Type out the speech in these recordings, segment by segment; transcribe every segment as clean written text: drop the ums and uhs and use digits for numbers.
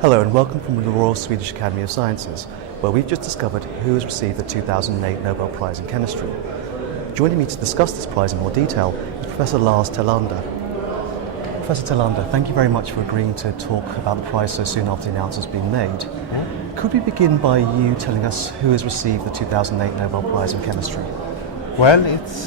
Hello and welcome from the Royal Swedish Academy of Sciences, where we've just discovered who has received the 2008 Nobel Prize in Chemistry. Joining me to discuss this prize in more detail is Professor Lars Telander. Professor Telander, thank you very much for agreeing to talk about the prize so soon after the announcement has been made. Could we begin by you telling us who has received the 2008 Nobel Prize in Chemistry? Well, it's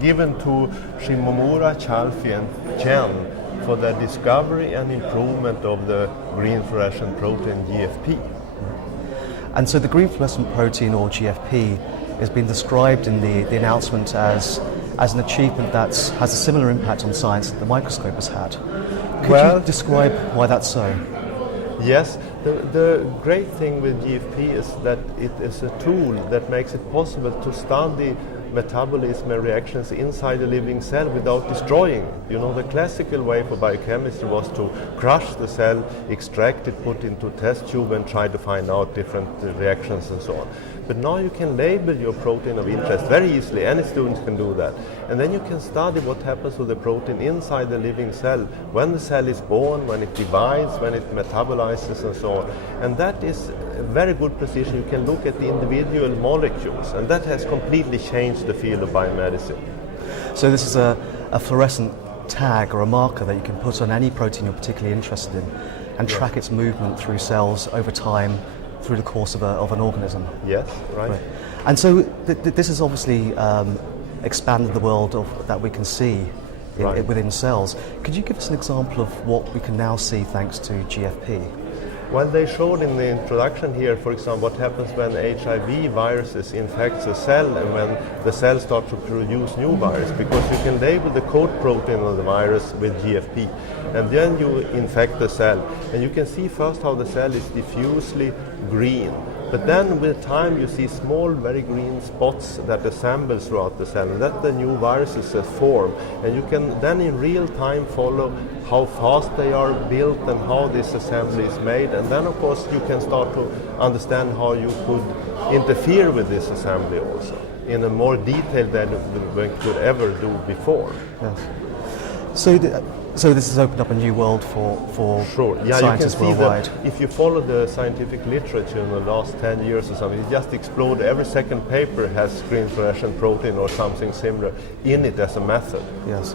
given to Shimomura, Chalfi and Chen for the discovery and improvement of the green fluorescent protein GFP. And so the green fluorescent protein, or GFP, has been described in the announcement as an achievement that has a similar impact on science that the microscope has had. Could you describe why that's so? Yes, the great thing with GFP is that it is a tool that makes it possible to study metabolism and reactions inside a living cell without destroying. You know, the classical way for biochemistry was to crush the cell, extract it, put into a test tube and try to find out different reactions and so on. But now you can label your protein of interest very easily. Any student can do that. And then you can study what happens to the protein inside the living cell, when the cell is born, when it divides, when it metabolizes and so on. And that is a very good precision. You can look at the individual molecules, and that has completely changed the field of biomedicine. So this is a fluorescent tag or a marker that you can put on any protein you're particularly interested in and track its movement through cells over time through the course of an organism. Yes, right. And so this has obviously expanded the world that we can see within cells. Could you give us an example of what we can now see thanks to GFP? Well, they showed in the introduction here, for example, what happens when HIV viruses infects a cell and when the cell starts to produce new virus, because you can label the coat protein of the virus with GFP, and then you infect the cell, and you can see first how the cell is diffusely green. But then with time you see small, very green spots that assemble throughout the cell, and that's the new viruses that form. And you can then in real time follow how fast they are built and how this assembly is made. And then of course you can start to understand how you could interfere with this assembly also in a more detail than we could ever do before. Yes. So this has opened up a new world for scientists worldwide. If you follow the scientific literature in the last 10 years or something, it just exploded. Every second paper has green fluorescent protein or something similar in it as a method. Yes.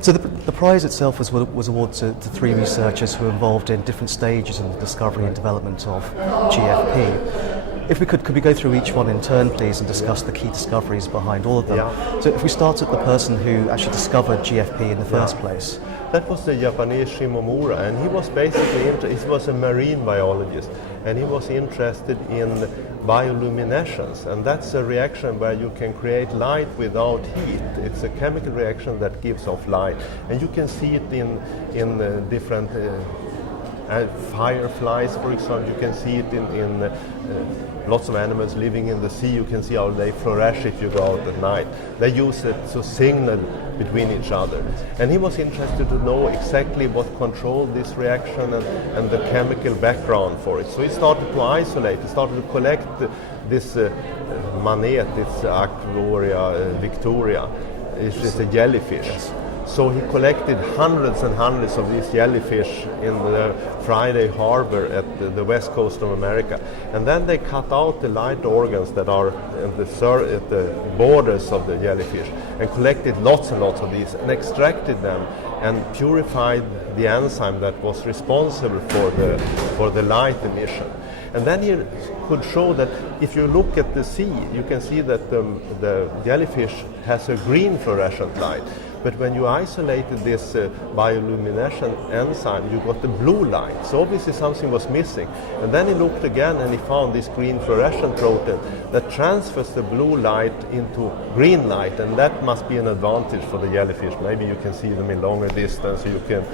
So the prize itself was awarded to three researchers who were involved in different stages in the discovery and development of GFP. If we could we go through each one in turn, please, and discuss the key discoveries behind all of them? Yeah. So if we start at the person who actually discovered GFP in the first place. That was the Japanese Shimomura, and he was basically he was a marine biologist, and he was interested in bioluminescence, and that's a reaction where you can create light without heat. It's a chemical reaction that gives off light, and you can see it in different fireflies, for example. You can see it in lots of animals living in the sea. You can see how they flourish if you go out at night. They use it to signal between each other. And he was interested to know exactly what controlled this reaction and the chemical background for it. So he started to isolate, he started to collect this manet, this Aquaria victoria, which is a jellyfish. Yes. So he collected hundreds and hundreds of these jellyfish in the Friday harbor at the west coast of America. And then they cut out the light organs that are at the borders of the jellyfish and collected lots and lots of these and extracted them and purified the enzyme that was responsible for the light emission. And then he could show that if you look at the sea, you can see that the jellyfish has a green fluorescent light. But when you isolated this bioluminescent enzyme, you got the blue light. So obviously something was missing. And then he looked again and he found this green fluorescent protein that transfers the blue light into green light. And that must be an advantage for the jellyfish. Maybe you can see them in longer distance, so you can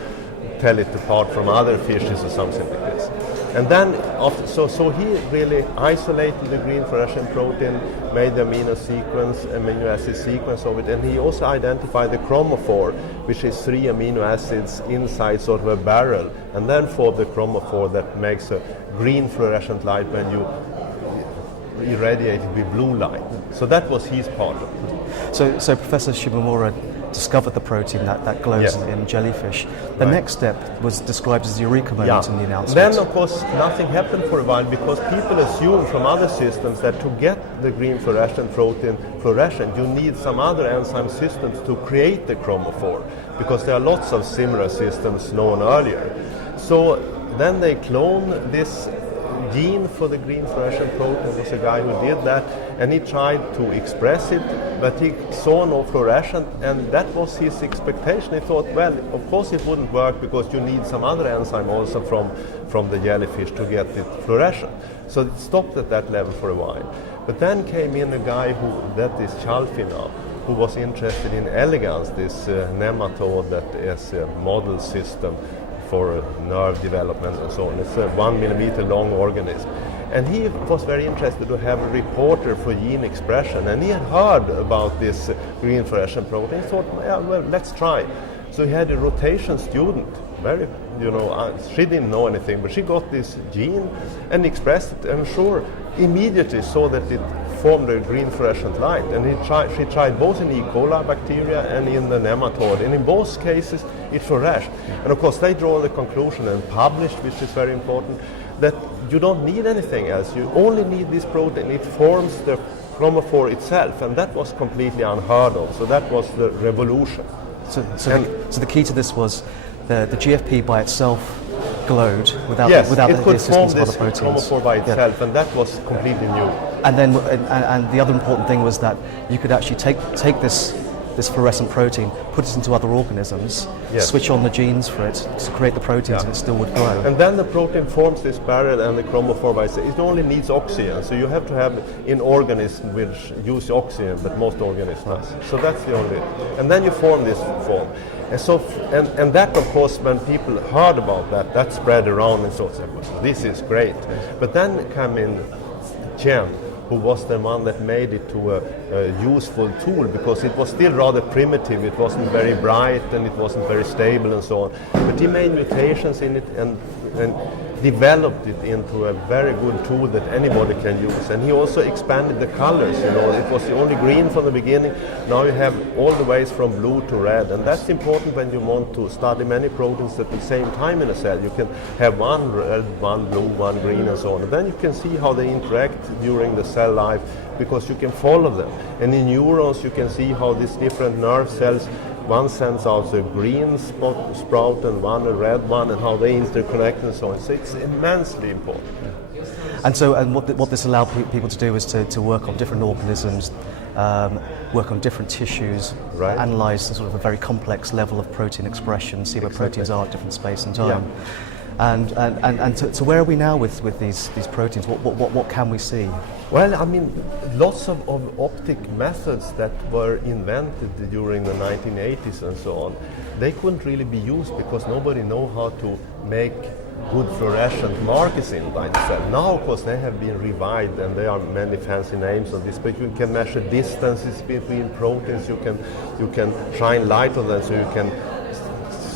tell it apart from other fishes or something like this. And then, so he really isolated the green fluorescent protein, made the amino acid sequence of it, and he also identified the chromophore, which is 3 amino acids inside sort of a barrel, and then formed the chromophore that makes a green fluorescent light when you irradiate it with blue light. So that was his part of it. So Professor Shimomura discovered the protein that glows Yes. in jellyfish. The next step was described as the eureka moment in the announcement. Then, of course, nothing happened for a while because people assume from other systems that to get the green fluorescent protein fluorescent, you need some other enzyme systems to create the chromophore, because there are lots of similar systems known earlier. So then they clone this gene for the green fluorescent protein. There was a guy who did that, and he tried to express it, but he saw no fluorescent, and that was his expectation. He thought, well, of course it wouldn't work because you need some other enzyme also from the jellyfish to get it fluorescent. So it stopped at that level for a while. But then came in a guy that is Chalfi now, who was interested in elegans, this nematode that is a model system for nerve development and so on. It's a 1 millimeter long organism. And he was very interested to have a reporter for gene expression, and he had heard about this green fluorescent protein. He thought, yeah, well, let's try. So he had a rotation student, very, she didn't know anything, but she got this gene and expressed it, and sure, immediately saw that it formed a green fluorescent light. And she tried both in E. coli bacteria and in the nematode, and in both cases it flourished. And of course they draw the conclusion and published, which is very important, that you don't need anything else, you only need this protein, it forms the chromophore itself, and that was completely unheard of. So that was the revolution. So the key to this was the GFP by itself glowed without yes, without it the could assistance form of this other proteins. chromophore by itself, and that was completely new. And then and the other important thing was that you could actually take this fluorescent protein, put it into other organisms, Yes. switch on the genes for it to create the proteins, and it still would grow. And then the protein forms this barrier and the chromophore by itself. It only needs oxygen, so you have to have in organisms which use oxygen, but most organisms does. So that's the only. And then you form this form. And so, and that, of course, when people heard about that spread around and thought, this is great. But then came in Chen, who was the one that made it to a useful tool, because it was still rather primitive. It wasn't very bright and it wasn't very stable and so on. But he made mutations in it and developed it into a very good tool that anybody can use. And he also expanded the colors. It was the only green from the beginning. Now you have all the ways from blue to red, and that's important when you want to study many proteins at the same time in a cell. You can have one red, one blue, one green, and so on. And then you can see how they interact during the cell life, because you can follow them. And in neurons you can see how these different nerve cells, one sends out a green sprout and one a red one, and how they interconnect and so on. So it's immensely important. And so, what this allowed people to do is to work on different organisms, work on different tissues, Right. analyze the sort of a very complex level of protein expression, see where Exactly. proteins are at different space and time. And so where are we now with these proteins? What can we see? Well, I mean, lots of optic methods that were invented during the 1980s and so on, they couldn't really be used because nobody knew how to make good fluorescent markers inside the cell. Now, of course, they have been revived, and there are many fancy names on this, but you can measure distances between proteins, you can shine light on them, so you can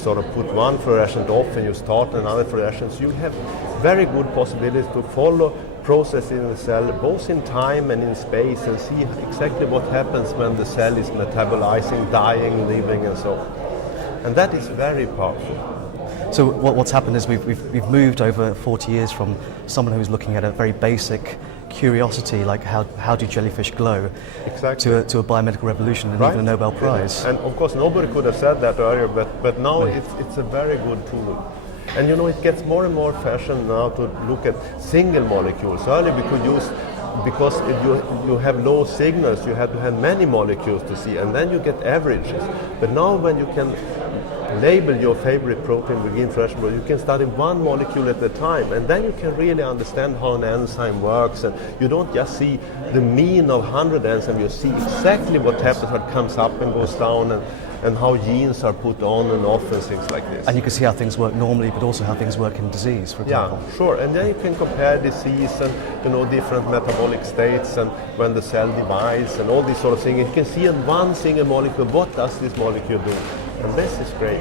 sort of put one fluorescent off and you start another fluorescence. You have very good possibilities to follow processes in the cell, both in time and in space, and see exactly what happens when the cell is metabolizing, dying, living, and so on. And that is very powerful. So what's happened is we've moved over 40 years from someone who's looking at a very basic curiosity, like how do jellyfish glow, Exactly. to a biomedical revolution and Right? even a Nobel Prize. And of course nobody could have said that earlier, but now it's a very good tool. And it gets more and more fashion now to look at single molecules. Earlier we could use, because you have low signals, you have to have many molecules to see, and then you get averages. But now when you can label your favorite protein with green fluorescent protein, you can study one molecule at a time, and then you can really understand how an enzyme works, and you don't just see the mean of 100 enzymes, you see exactly what happens, what comes up and goes down, and how genes are put on and off and things like this. And you can see how things work normally, but also how things work in disease, for example. Yeah, sure. And then you can compare disease and different metabolic states, and when the cell divides and all these sort of things. You can see in one single molecule, what does this molecule do? And this is great.